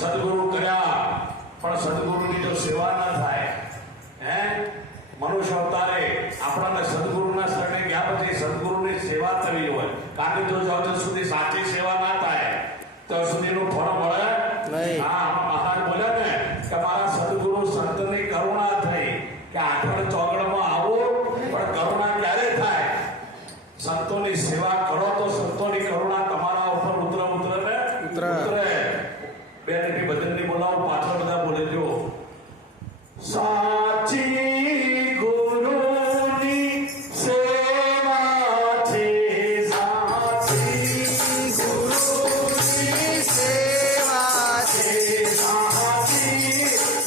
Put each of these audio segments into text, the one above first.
સદગુરુ કર્યા પણ સદગુરુની જો સેવા ના થાય મનુષ્ય અવતારે આપણને સદગુરુના શરણે ગયા પછી સદગુરુની સેવા કરવી હોય. કારણ કે જો જ્યાં સુધી સાચી સેવા ના થાય તો સુધીનું ફળ મળે નહીં. હા, મહારાજ બોલ્યા ને કે મારા સદગુરુ સંતની કરુણા થઈ કે આઠવડ ચોગડમાં આવું, પણ કરુણા ક્યારે થાય? સંતોની સેવા કરો તો સંતોની કરુણા તમારા ઉપર ઉતરે બે નટી ભજનની બોલાવો, પાછળ બધા બોલે જો સાચી ગુરુની સેવા છે, સાચી ગુરુની સેવા છે, સાચી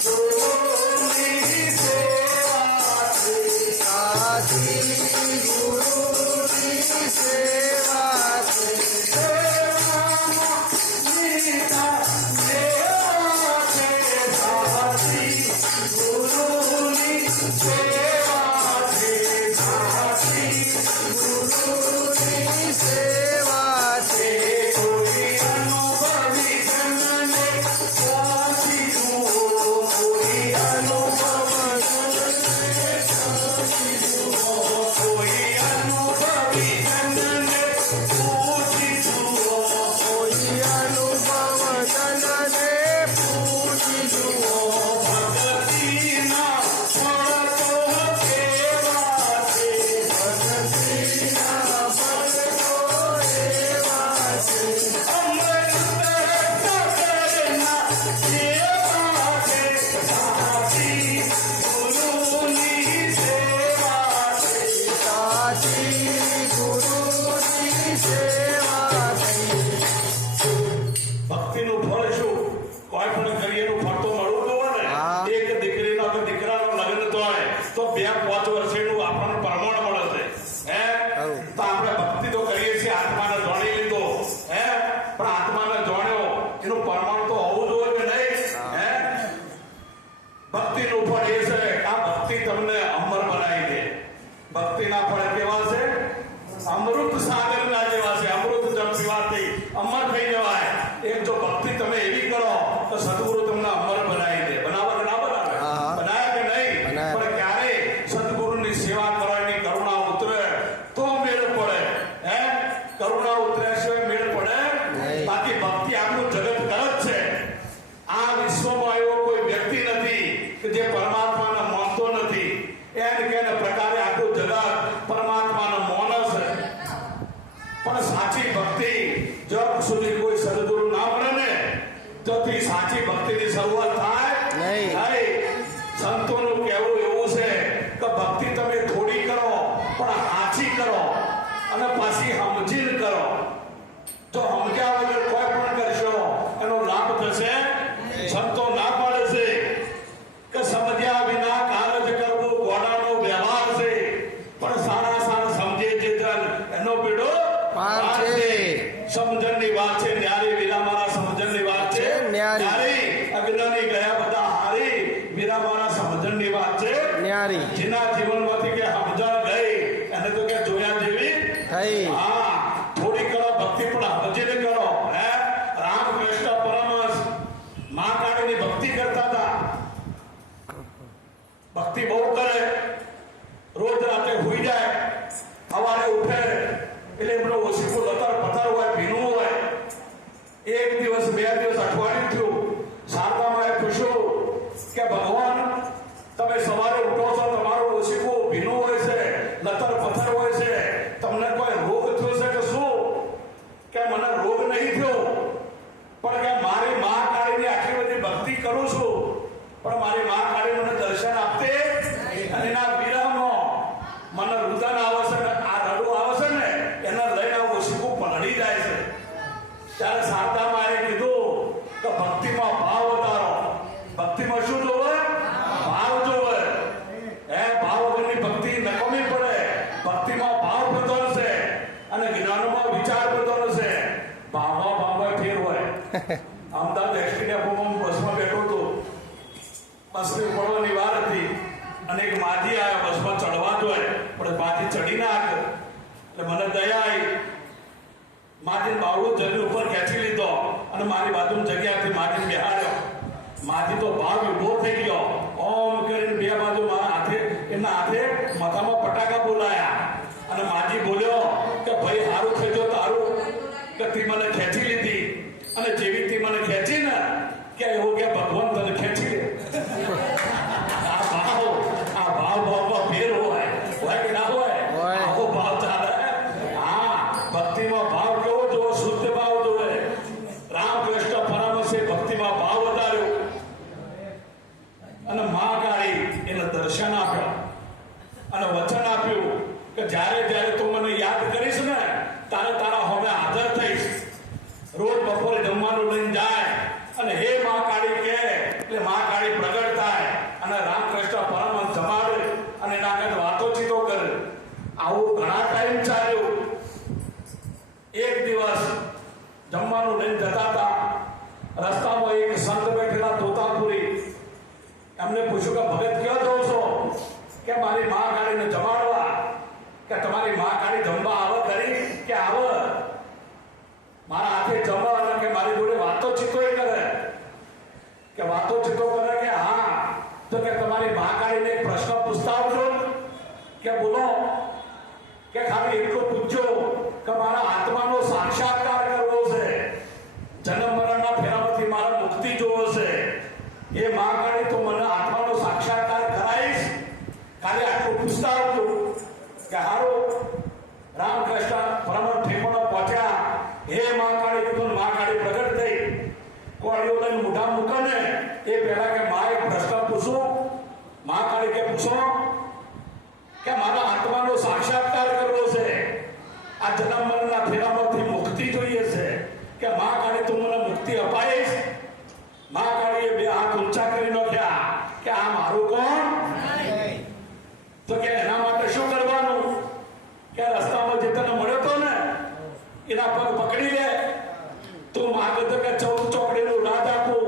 ગુરુની સેવા છે, સાચી ગુરુની સેવા છે. ભક્તિના ફળ કેવા છે? અમૃત સાગરના જેવા છે. અમૃત જળ પીવાથી અમર થઈ જવાય. એમ જો ભક્તિ તમે એવી કરો તો સદગુરુ તમને અમર બનાવી દે. બનાવે કે ના બનાવે? બનાવે કે નહીં? પણ ક્યારે સદગુરુની સેવા કરવાની કરુણા ઉતરે તો મેળ પડે. કરુણા ઉતર્યા સિવાય મેળ પડે? બાકી ભક્તિ આપણું જગત કરે જ છે. આ વિશ્વમાં એવો કોઈ વ્યક્તિ નથી કે જે પરમાત્માને માનતો નથી. એને કે પ્રકારે આખું જગત પરમાત્માનો માનસ છે. પણ સાચી ભક્તિ જબ સુધી કોઈ સદગુરુ ના મળે ને ત્યાંથી સાચી ભક્તિની શરૂઆત થાય નહીં. સંતોનું કહેવું એવું છે કે ભક્તિ તમે થોડી કરો પણ સાચી કરો અને પાછી સમજીને કરો. જો સમજ્યા વગર કોઈ પણ કરશો એનો લાભ થશે? સંતો ના પાડે છે કે સમજ્યા વિના કારજ કરવું ઘોડાનો વ્યવહાર છે, પણ સારા સારા સમજે જે જન એનો પીડો પાર છે. સમજણની વાત છે ન્યારી, વીરા મારા સમજણની વાત છે ન્યારી. અજ્ઞાની ગયા બધા હારી, વીરા મારા સમજણની વાત છે ન્યારી. જેના જીવનમાંથી કે સમજણ ગઈ એને તો કે જોયા જેવી થઈ. હા, થોડી કરો ભક્તિ પણ સમજીને કરો. રામકૃષ્ણ પરમહંસ મહાકાળીની ભક્તિ કરતા હતા. ભક્તિ બહુ કરે, રોજ રાતે હુઈ જાય, સવારે ઉઠે એટલે એમનો ઓછીકું લતર પથર હોય, ભીનું હોય. એક દિવસ, બે દિવસ, અઠવાડિયું થયું, શારદામાએ પૂછ્યું કે ભગવાન તમે સવારે ઉઠો છો, તમારું ઓછીકું ભીનું હોય છે, લતર પથર હોય છે, તમને કોઈ રોગ થયો છે કે શું? કે મને રોગ નહીં થયો, પણ કે મારી મહાકાળીની આટલી બધી ભક્તિ કરું છું, પણ મારી મહાકાળી મને દર્શન આપતે અને એના વિરહમાં મને રુદન આવે છે, આ રડું આવે છે ને એને લઈને ઓછીકું પલળી જાય છે. ત્યારે શારદામાએ કીધું કે ભક્તિમાં ભાવ વધારો. ભક્તિમાં શું જોવે? ભાવ જોવે. ભાવ વગરની ભક્તિ નકામી પડે. ભક્તિમાં ભાવ પ્રધાન છે અને જ્ઞાનમાં વિચાર પ્રધાન છે. ભાવમાં ફેર હોય. અમદાવાદ એસટી ડેપોમાં બસમાં બેઠો હતો. બસની પડવાની વાર હતી અને એક માજી આવ્યા બસમાં ચડવા જોઈએ, પણ માજી ચડી ના એટલે મને દયા આવી. માજી બાવડું જલ્દી ઉપર ખેંચી લીધો. અને જેવી તે મને ખેંચી ને કે એવું કે ભગવાન તને ખેંચી લે. આ ભાવમાં ફેર હોય કે ના હોય? આવો ભાવ ચાલે. હા, ભક્તિમાં ભાવ કેવો જોવો? શુદ્ધ ભાવ જોવે. રામકૃષ્ણ પરમહંસે ભક્તિમાં ભાવ વધાર્યો અને મહાકાળી એને દર્શન આપ્યા અને વચન આપ્યું કે જ્યારે જ્યારે તું મને યાદ કરીશ ને તારે તારા હોમે હાજર થઈશ. રોજ બપોરે જમવાનું લઈને જાય અને હે મહાકાળી કહે એટલે મહાકાળી પ્રગટ થાય અને રામકૃષ્ણ પરમહંસ જમાડે અને એના આગળ વાતોચીતો કરે. આવું ઘણા ટાઈમ ચાલ્યું. એક દિવસ જમવાનું લઈને જતા હતા. રસ્તામાં એક સંત બેઠેલા તોતાપુરી. એમને પૂછ્યું કે ભગત ક્યાં જાઓ છો? કે મારી મહાકાળીને જમાડવા. કે તમારી મહાકાળી જમવા આવે કરી કે આવે? મારા હાથે જમવા અને કે મારી જોડે વાતોચીતો કરે. કે વાતોચીતો કરે કે હા. તો કે તમારી મહાકાળીને એક પ્રશ્ન પૂછતા આવજો. કે બોલો. કે ખાલી એટલું પૂછજો કે મારા આત્માનો સાક્ષાત્કાર કરવો છે. જન્મ મરણના ફેરામાંથી મારે મુક્તિ જોવો છે. એ મહાકાળી તો મને આત્માનો સાક્ષાત્કાર કરાવીશ? ખાલી આટલું પૂછતા આવજો. કે હારું. રામકૃષ્ણ પરમહંસ ઠેકોનો પહોંચ્યા. હે મહાકાળી કીધું. મહાકાળી પ્રગટ થઈ. કોળીઓ લઈને મોઢા મૂકે ને એ પહેલા કે મા એક પ્રશ્ન પૂછું? મહાકાળી કે પૂછો. કે મારા આત્માનો સાક્ષાત્કાર કરવો છે. આ જન્મ મરણના ફેરામાંથી મુક્તિ જોઈએ છે. કે મહાકાળી તું મને મુક્તિ અપાઈશ? મહાકાળીએ બે હાથ ઊંચા કરી નાખ્યા કે આ મારું કોણ? તો કે એના માટે શું કરવાનું? કે રસ્તામાં જે તને મળ્યો તો ને એના પગ પકડી લે. તું માગે તો કે 14 ચોકડીનું રાજ આપું,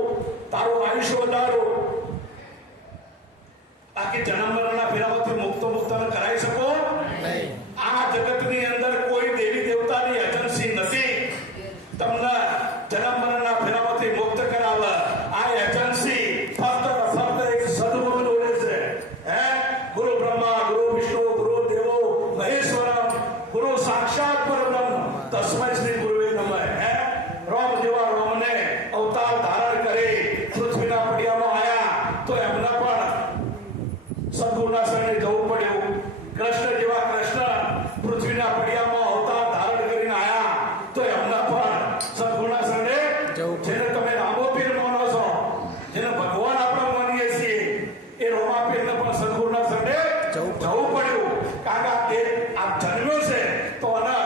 તારું આયુષ્ય વધારું. બાકી જન્મ મરણના ફેરામાંથી મુક્ત કરાવી શકો? આ જગતની અંદર કોઈ દેવી દેવતાની એજન્સી નથી તમને જન્મ મરણના ફેરામાંથી મુક્ત કરાવે. આ એજન્સી ફક્ત એક સદગુરુ જોડે છે. હે ગુરુ બ્રહ્મા, ગુરુ વિષ્ણુ, ગુરુ દેવો મહેશ્વરમ, ગુરુ સાક્ષાત પરબ્રહ્મ તસ્મૈ શ્રી ગુરુવે નમઃ. હે રોમ જેવા રોમને અવતાર ધારણ કરી પૃથ્વીના પડિયામાં આયા તો એમને પણ સદગુરુના શરણે જવું પડ્યું. કૃષ્ણ જેવા કૃષ્ણ પૃથ્વીના પડિયામાં અવતાર ધારણ કરીને આયા તો એમને પણ સદગુરુના શરણે જેને તમે રામોપીર માનો છો, જેને ભગવાન આપણે માનીએ છીએ, એ રોમાપીરને પણ સદગુરુના શરણે જવું પડ્યું. કારણ કે આ જન્મ્યો છે તો આના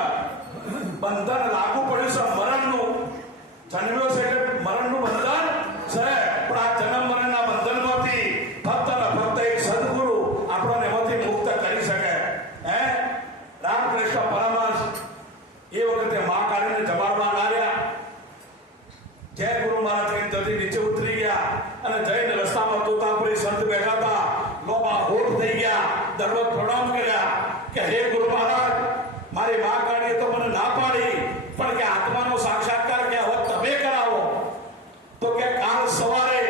બંધન લાગુ પડ્યું છે મરણનું. જન્મ્યો છે એટલે મરણનું બંધન છે. પણ આ જન્મ મરણના બંધનમાંથી ફક્ત ને ફક્ત એક સદગુરુ આપણને એમાંથી મુક્ત કરી શકે. હે રામકૃષ્ણ પરમહંસ એ વખતે મહાકાળીને જમાડવા આવ્યા. જય ગુરુ મહારાજ જલ્દી નીચે ઉતરી ગયા અને જઈને રસ્તામાં તોતાપુરી સંત બેઠા હતા. લોબા હોઠ થઈ ગયા. દંડવત પ્રણામ કર્યા કે હે ગુરુ મહારાજ, મારી મહાકાળીએ તો મને ના પાડી પણ કે આત્માનો સાક્ષાત્કાર કે હવે તમે કરાવો. તો કે કાલ સવારે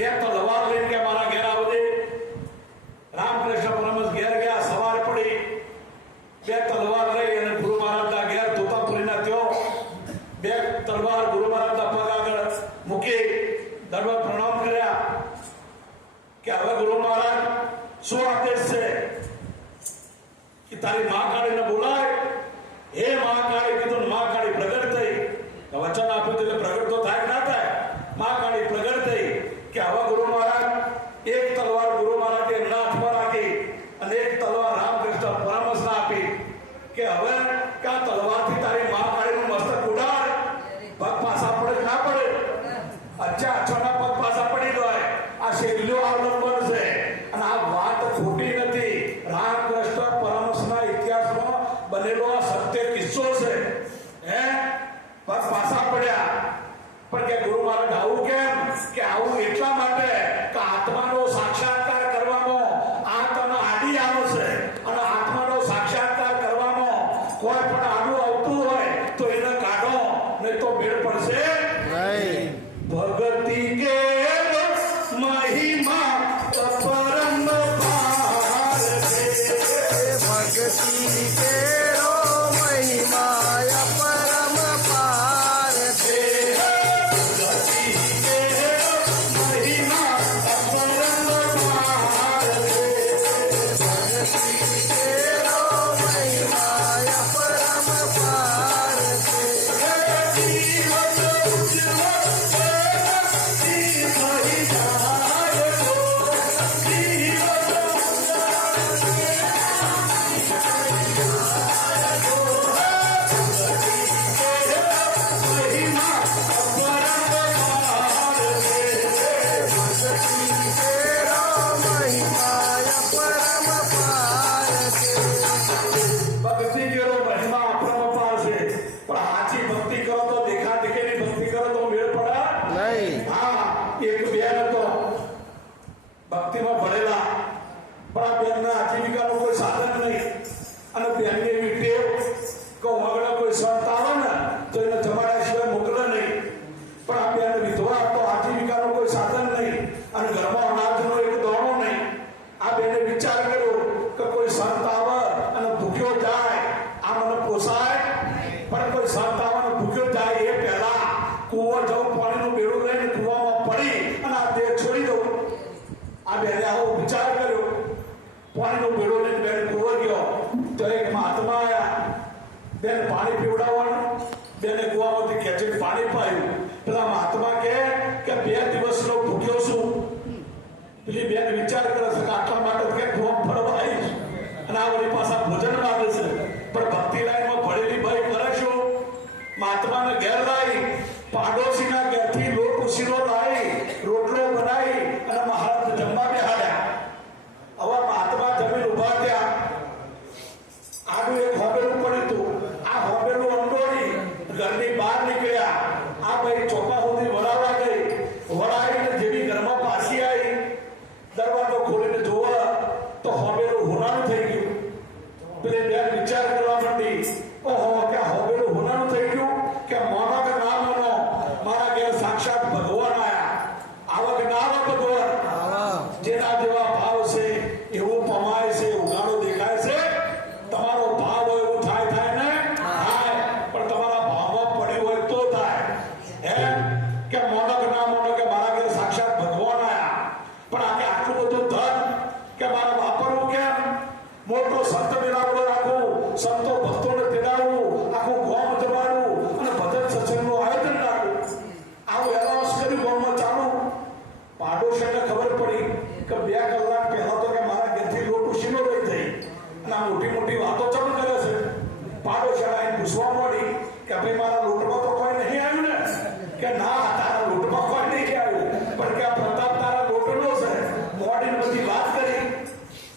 2 તલવાર લઈને કે મારા ઘેર આવજે. રામકૃષ્ણ પરમહંસ ઘેર ગયા. સવાર પડી 2 તલવાર લઈ અને ગુરુ મહારાજના ઘેર તોતાપુરીના ત્યો 2 તલવાર ગુરુ મહારાજના પગ આગળ મૂકી દંડવત પ્રણામ કર્યા કે હવે ગુરુ મહારાજ શું આદેશ છે? કે તારી મહાકાળીને બોલાય. હે મહાકાળી કીધું. મહાકાળી પ્રગટ થઈ. વચન આપ્યું એટલે પ્રગટ તો થાય ના થાય. મહાકાળી પ્રગટ થઈ કે હવે ગુરુ મહારાજ એક તલવાર ગુરુ મહારાજે એમના હાથમાં રાખી અને એક તલવાર રામકૃષ્ણ પરમહંસને આપી કે હવે આ તલવારથી તારી મહાકાળીનું મસ્તક ઉડાડ. પગ પાછા પડે ના પડે? અચ્છાના પગ પાછા પડી જાય. આ છેલ્લું અવલંબન છે અને આ વાત ખોટી નથી. રામકૃષ્ણ પરમહંસના ઇતિહાસમાં બનેલો આ સત્ય કિસ્સો છે. હે પગ પાછા પડ્યા. પણ કે ગુરુ મહારાજ આવું કેમ? કે આવું એટલા માટે કે આત્માનો સાક્ષાત્કાર કરવામાં આ તને આડી આવે છે અને આત્માનો સાક્ષાત્કાર કરવામાં કોઈ પણ આડું આવતું હોય તો એને કાઢો, નહીં તો મેળ પડશે નહીં. ભગતિ કે મહિમા પરમ ભાર છે. ભક્તિ કે મહિમા પરમ ભાર છે. કૂવો જાઉં પાણીનું બેડું લઈને કૂવામાં પડી અને આ દેહ છોડી દઉં. આ બેને આવો વિચાર કર્યો. પાણીનું બેડું લઈને બેન કૂવો ગયો તો એક મહાત્મા આવ્યા. બેન પાણી પીવડાવવાનું. બેને કૂવામાંથી ખેંચીને પાણી પાયું. પેલા મહાત્મા કે 2 દિવસનો ભૂખ્યો છું. પેલી બેન વિચાર કરે છે કે આટલા માટે કે કૂવા ફરવા આવીશ અને આ વળી પાછા ભોજન માંગે છે. પણ ભક્તિ લાઈનમાં ભણેલી ભાઈ કરે શું? મહાત્માને ઘેર લાવી, પાડોશીના ઘેરથી લોટ ઉસીરો લાવી, રોટલો બનાવી અને મહારાજ જમવા બેહાડ્યા. હવે મહાત્મા જમીન ઉભા થયા. આગળ એક હોબેલું પડ્યું હતું. આ હોબેલું અંડોળી ઘરની બહાર નીકળ્યા. આ ભાઈ ચોપા સુધી વળાવવા ગઈ. વળાવીને જેવી ઘરમાં પાછી આવી, દરવાજો ખોલીને જોવા તો હોબેલું હોનાનું થઈ ગયું. પેલી બેન વિચાર કરવા માંડી, ઓહો, કે હોબેલું હોનાનું થઈ ગયું કે મોનો કે ના મોનો, મારા ઘેર સાક્ષાત ભગવાન આયા. આવા કે ના આવા ભગવાન? જેના જેવા ભાવ છે એવું પમાય છે, ઉગાડો દેખાય છે. તમારો ભાવ હોય એવું થાય ને? થાય. પણ તમારા ભાવમાં પડ્યું હોય તો થાય. એમ કે મોનો કે ના મોનો કે મારા ઘેર સાક્ષાત ભગવાન આયા. પણ આ કે આટલું બધું ધન કે મારે વાપરવું કેમ? મોટો સંત મેળાવડો રાખવું, સંતો ભક્તોને તેડાવવું, આખું ગામ જમાડવું અને ભજન સત્સંગનું આયોજન રાખવું. આવું એલાઉન્સ કર્યું ગામમાં ચાલુ. પાડોશીને ખબર પડી કે 2 કલાક પહેલા તો કે મારા ઘરથી લોટ ઉસીનો લઈ જઈ અને આ મોટી મોટી વાતો ચમ કરે છે. પાડોશી આવીને પૂછવા મળી કે ભાઈ મારા લોટમાં તો કોઈ નહીં આવ્યું ને? કે ના, તારા લોટમાં કોઈ નહીં આવ્યું, પણ કે આ પ્રતાપ તારા લોટનો છે. મોડીને બધી વાત કરી.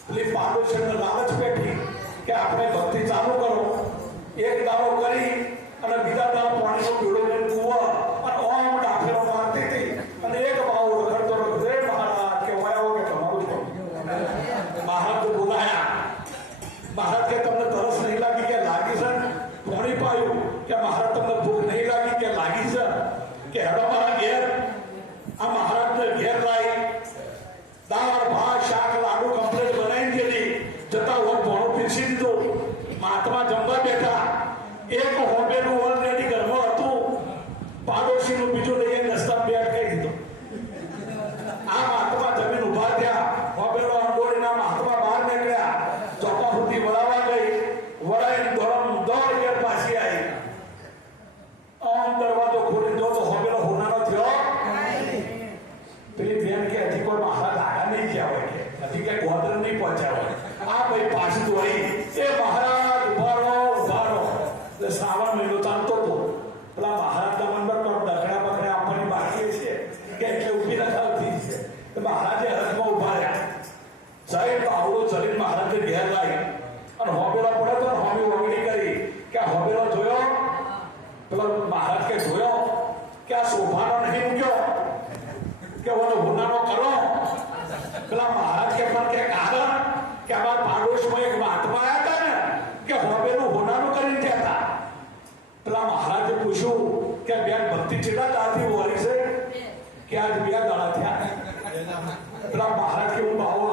એટલે પાડોશીને લાલચ બેઠી કે આપણે ભક્તિ ચાલુ કરો. એક દાડો કરી અને બીજા દાડો પાણીનો પીળો લઈને કૂવા અને ઓમ ડાફેરો મારતી હતી અને એક ભાવ રખડતો રખડતો, "હે મહારાજ, કે વાયો કે તમારું છે." મહારાજ તો બોલાયા. મહારાજ કે તમને તરસ નહીં લાગી કે લાગી છે? પાણી પાયું કે મહારાજ તમને ભૂખ નહીં લાગી કે લાગી છે? કે હેડો મારા ઘેર. આ મહારાજને ઘેર લાવી દાળ ભાત શાક લાડુ કમ્પ્લીટ બનાવી દીધી. જતા હોત ભણો પીરસી દીધો. મહાત્મા જમવા બેઠા. એક હોબેલું ઓલરેડી ઘરમાં હતું. પાડોશીનું બીજું લઈને રસ્તા બેઠ કરી દીધો. આ મહાત્મા જમીન ઉભા થયા. હોબેલો અંડોળીના મહાત્મા બહાર નીકળ્યા. ચોપા સુધી વળાવવા ગઈ. વળાઈને દોડ ઘેર પાછી આવી. આમ દરવાજો ખોલી દો તો હોબેલો હોનાનો થયો. પેલી બેન કે હજી કોઈ મહારાજ આગા નહીં ગયા હોય, કે હજી કઈ ગોદર નહીં પહોંચ્યા હોય. આ ભાઈ પાછી દોડી, "એ મહારાજ ઉભા રહો, ઉભા રહો." એટલે શ્રાવણ મહિનો ચાલતો હતો. પેલા મહારાજના મનમાં તો ડગડા બગડા આપવાની બાકી છે કે એટલે ઉભી નથી છે. મહારાજે હરખમાં ઉભા રહ્યા. સાહેબ આવડો ચડીને મહારાજે ઘેર લાવી અને હોબેલો પડે તો હોમી વગડી કરી કે હોબેલો જોયો? પેલો મહારાજ કે જોયો કે આ શોભાનો નહીં મૂક્યો કે ઓનો હોનાનો કરો? પેલા મહારાજ કે પણ કે કારણ કે અમારા પાડોશમાં એક મહાત્મા આવ્યા હતા ને કે હોબેલું હોનાનું કરીને ગયા હતા. પેલા મહારાજે પૂછ્યું કે બેન ભક્તિ કેટલા દાડાથી વળી છે? કે આજ 2 દાડા થયા. પેલા મહારાજ કે હું બાવો